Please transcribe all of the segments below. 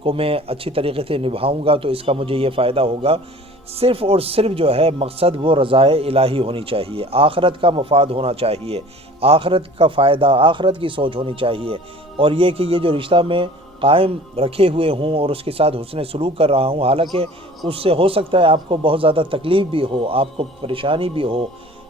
کو میں اچھی طریقے سے نبھاؤں گا تو اس کا مجھے یہ فائدہ ہوگا، صرف اور صرف جو ہے مقصد وہ رضائے الہی ہونی چاہیے، آخرت کا مفاد ہونا چاہیے، آخرت کا فائدہ، آخرت کی سوچ ہونی چاہیے، اور یہ کہ یہ جو رشتہ میں قائم رکھے ہوئے ہوں اور اس کے ساتھ حسن سلوک کر رہا ہوں، حالانکہ اس سے ہو سکتا ہے آپ کو بہت زیادہ تکلیف بھی ہو، آپ کو پریشانی بھی ہو،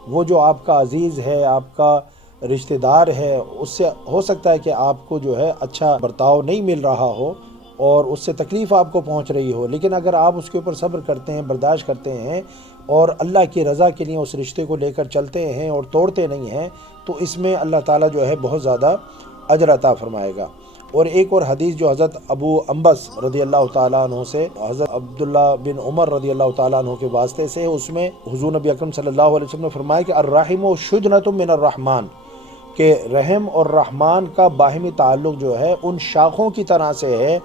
وہ جو آپ کا عزیز ہے، آپ کا رشتہ دار ہے، اس سے ہو سکتا ہے کہ آپ کو جو ہے اچھا برتاؤ نہیں مل رہا ہو اور اس سے تکلیف آپ کو پہنچ رہی ہو، لیکن اگر آپ اس کے اوپر صبر کرتے ہیں، برداشت کرتے ہیں اور اللہ کی رضا کے لیے اس رشتے کو لے کر چلتے ہیں اور توڑتے نہیں ہیں، تو اس میں اللہ تعالیٰ جو ہے بہت زیادہ اجر عطا فرمائے گا۔ اور ایک اور حدیث جو حضرت ابو انبس رضی اللہ تعالیٰ عنہ سے حضرت عبداللہ بن عمر رضی اللہ تعالیٰ عنہ کے واسطے سے، اس میں حضور نبی اکرم صلی اللہ علیہ وسلم نے فرمایا کہ الرحم شجنۃ من الرحمن، کہ رحم اور رحمان کا باہمی تعلق جو ہے ان شاخوں کی طرح سے ہے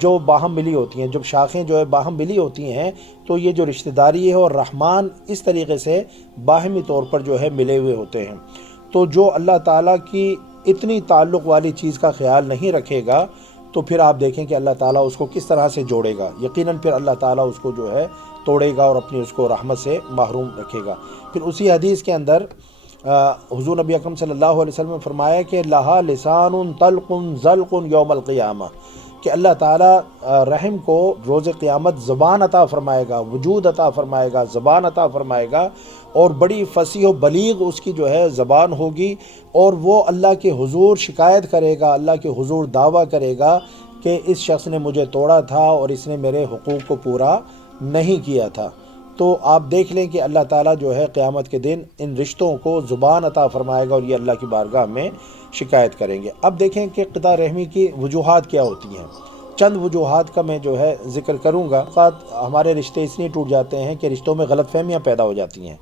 جو باہم ملی ہوتی ہیں۔ جب شاخیں جو ہے باہم ملی ہوتی ہیں تو یہ جو رشتہ داری ہے اور رحمان اس طریقے سے باہمی طور پر جو ہے ملے ہوئے ہوتے ہیں۔ تو جو اللہ تعالیٰ کی اتنی تعلق والی چیز کا خیال نہیں رکھے گا تو پھر آپ دیکھیں کہ اللہ تعالیٰ اس کو کس طرح سے جوڑے گا، یقیناً پھر اللہ تعالیٰ اس کو جو ہے توڑے گا اور اپنی اس کو رحمت سے محروم رکھے گا۔ پھر اسی حدیث کے اندر حضور نبی اکرم صلی اللہ علیہ وسلم نے فرمایا کہ لہا لسان طلق زلق یوم القیامہ، کہ اللہ تعالیٰ رحم کو روز قیامت زبان عطا فرمائے گا، وجود عطا فرمائے گا، زبان عطا فرمائے گا، اور بڑی فصیح و بلیغ اس کی جو ہے زبان ہوگی، اور وہ اللہ کے حضور شکایت کرے گا، اللہ کے حضور دعویٰ کرے گا کہ اس شخص نے مجھے توڑا تھا اور اس نے میرے حقوق کو پورا نہیں کیا تھا۔ تو آپ دیکھ لیں کہ اللہ تعالیٰ جو ہے قیامت کے دن ان رشتوں کو زبان عطا فرمائے گا اور یہ اللہ کی بارگاہ میں شکایت کریں گے۔ اب دیکھیں کہ قطع رحمی کی وجوہات کیا ہوتی ہیں۔ چند وجوہات کا میں جو ہے ذکر کروں گا۔ ہمارے رشتے اس لیے ٹوٹ جاتے ہیں کہ رشتوں میں غلط فہمیاں پیدا ہو جاتی ہیں،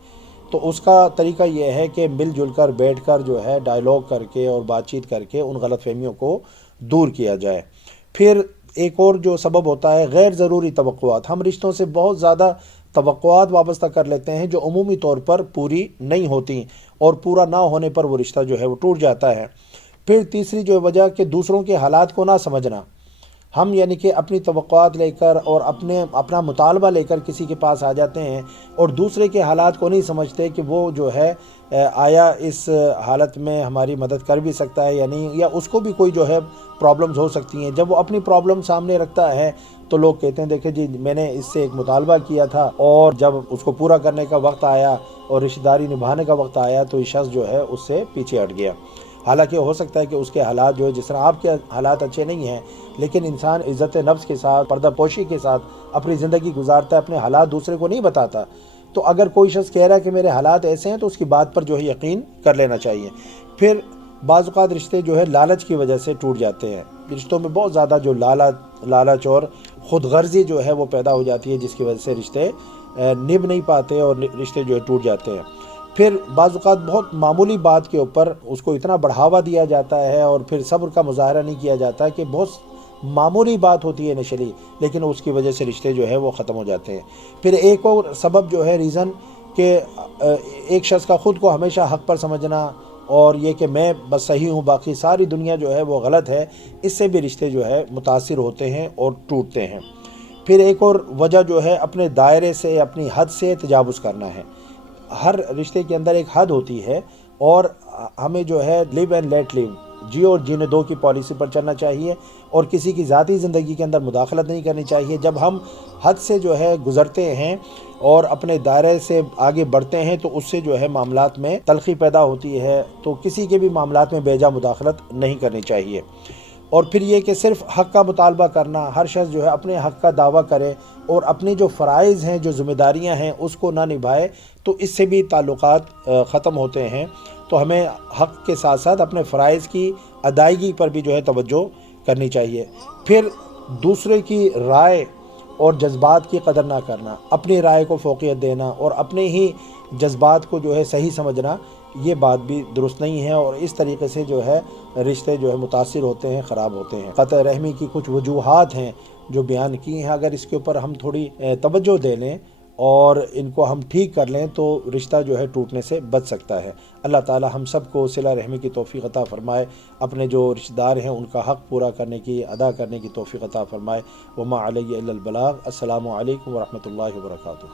تو اس کا طریقہ یہ ہے کہ مل جل کر بیٹھ کر جو ہے ڈائلاگ کر کے اور بات چیت کر کے ان غلط فہمیوں کو دور کیا جائے۔ پھر ایک اور جو سبب ہوتا ہے غیر ضروری توقعات۔ ہم رشتوں سے بہت زیادہ توقعات وابستہ کر لیتے ہیں جو عمومی طور پر پوری نہیں ہوتی، اور پورا نہ ہونے پر وہ رشتہ جو ہے وہ ٹوٹ جاتا ہے۔ پھر تیسری جو وجہ کہ دوسروں کے حالات کو نہ سمجھنا۔ ہم یعنی کہ اپنی توقعات لے کر اور اپنا مطالبہ لے کر کسی کے پاس آ جاتے ہیں اور دوسرے کے حالات کو نہیں سمجھتے کہ وہ جو ہے آیا اس حالت میں ہماری مدد کر بھی سکتا ہے یا نہیں، یا اس کو بھی کوئی جو ہے پرابلمز ہو سکتی ہیں۔ جب وہ اپنی پرابلم سامنے رکھتا ہے تو لوگ کہتے ہیں دیکھیں جی میں نے اس سے ایک مطالبہ کیا تھا، اور جب اس کو پورا کرنے کا وقت آیا اور رشتہ داری نبھانے کا وقت آیا تو یہ شخص جو ہے اس سے پیچھے ہٹ گیا۔ حالانکہ ہو سکتا ہے کہ اس کے حالات جو ہے جس طرح آپ کے حالات اچھے نہیں ہیں، لیکن انسان عزت نفس کے ساتھ، پردہ پوشی کے ساتھ اپنی زندگی گزارتا ہے، اپنے حالات دوسرے کو نہیں بتاتا۔ تو اگر کوئی شخص کہہ رہا ہے کہ میرے حالات ایسے ہیں تو اس کی بات پر جو ہے یقین کر لینا چاہیے۔ پھر بعض اوقات رشتے جو ہے لالچ کی وجہ سے ٹوٹ جاتے ہیں۔ رشتوں میں بہت زیادہ جو لالچ اور خود غرضی جو ہے وہ پیدا ہو جاتی ہے، جس کی وجہ سے رشتے نبھ نہیں پاتے اور رشتے جو ہے ٹوٹ جاتے ہیں۔ پھر بعض اوقات بہت معمولی بات کے اوپر اس کو اتنا بڑھاوا دیا جاتا ہے اور پھر صبر کا مظاہرہ نہیں کیا جاتا کہ بہت معمولی بات ہوتی ہے انیشلی، لیکن اس کی وجہ سے رشتے جو ہے وہ ختم ہو جاتے ہیں۔ پھر ایک اور سبب جو ہے ریزن کہ ایک شخص کا خود کو ہمیشہ حق پر سمجھنا اور یہ کہ میں بس صحیح ہوں باقی ساری دنیا جو ہے وہ غلط ہے، اس سے بھی رشتے جو ہے متاثر ہوتے ہیں اور ٹوٹتے ہیں۔ پھر ایک اور وجہ جو ہے اپنے دائرے سے، اپنی حد سے تجاوز کرنا ہے۔ ہر رشتے کے اندر ایک حد ہوتی ہے اور ہمیں جو ہے لیو اینڈ لیٹ لیو، جیو اور جینے دو کی پالیسی پر چلنا چاہیے اور کسی کی ذاتی زندگی کے اندر مداخلت نہیں کرنی چاہیے۔ جب ہم حد سے جو ہے گزرتے ہیں اور اپنے دائرے سے آگے بڑھتے ہیں تو اس سے جو ہے معاملات میں تلخی پیدا ہوتی ہے، تو کسی کے بھی معاملات میں بے جا مداخلت نہیں کرنی چاہیے۔ اور پھر یہ کہ صرف حق کا مطالبہ کرنا، ہر شخص جو ہے اپنے حق کا دعویٰ کرے اور اپنے جو فرائض ہیں، جو ذمہ داریاں ہیں اس کو نہ نبھائے، تو اس سے بھی تعلقات ختم ہوتے ہیں۔ تو ہمیں حق کے ساتھ ساتھ اپنے فرائض کی ادائیگی پر بھی جو ہے توجہ کرنی چاہیے۔ پھر دوسرے کی رائے اور جذبات کی قدر نہ کرنا، اپنی رائے کو فوقیت دینا اور اپنے ہی جذبات کو جو ہے صحیح سمجھنا، یہ بات بھی درست نہیں ہے، اور اس طریقے سے جو ہے رشتے جو ہے متاثر ہوتے ہیں، خراب ہوتے ہیں۔ قطع رحمی کی کچھ وجوہات ہیں جو بیان کی ہیں، اگر اس کے اوپر ہم تھوڑی توجہ دے لیں اور ان کو ہم ٹھیک کر لیں تو رشتہ جو ہے ٹوٹنے سے بچ سکتا ہے۔ اللہ تعالی ہم سب کو صلہ رحمی کی توفیق عطا فرمائے، اپنے جو رشتہ دار ہیں ان کا حق پورا کرنے کی، ادا کرنے کی توفیق عطا فرمائے۔ وما علیہ الا البلاغ۔ السلام علیکم ورحمۃ اللہ وبرکاتہ۔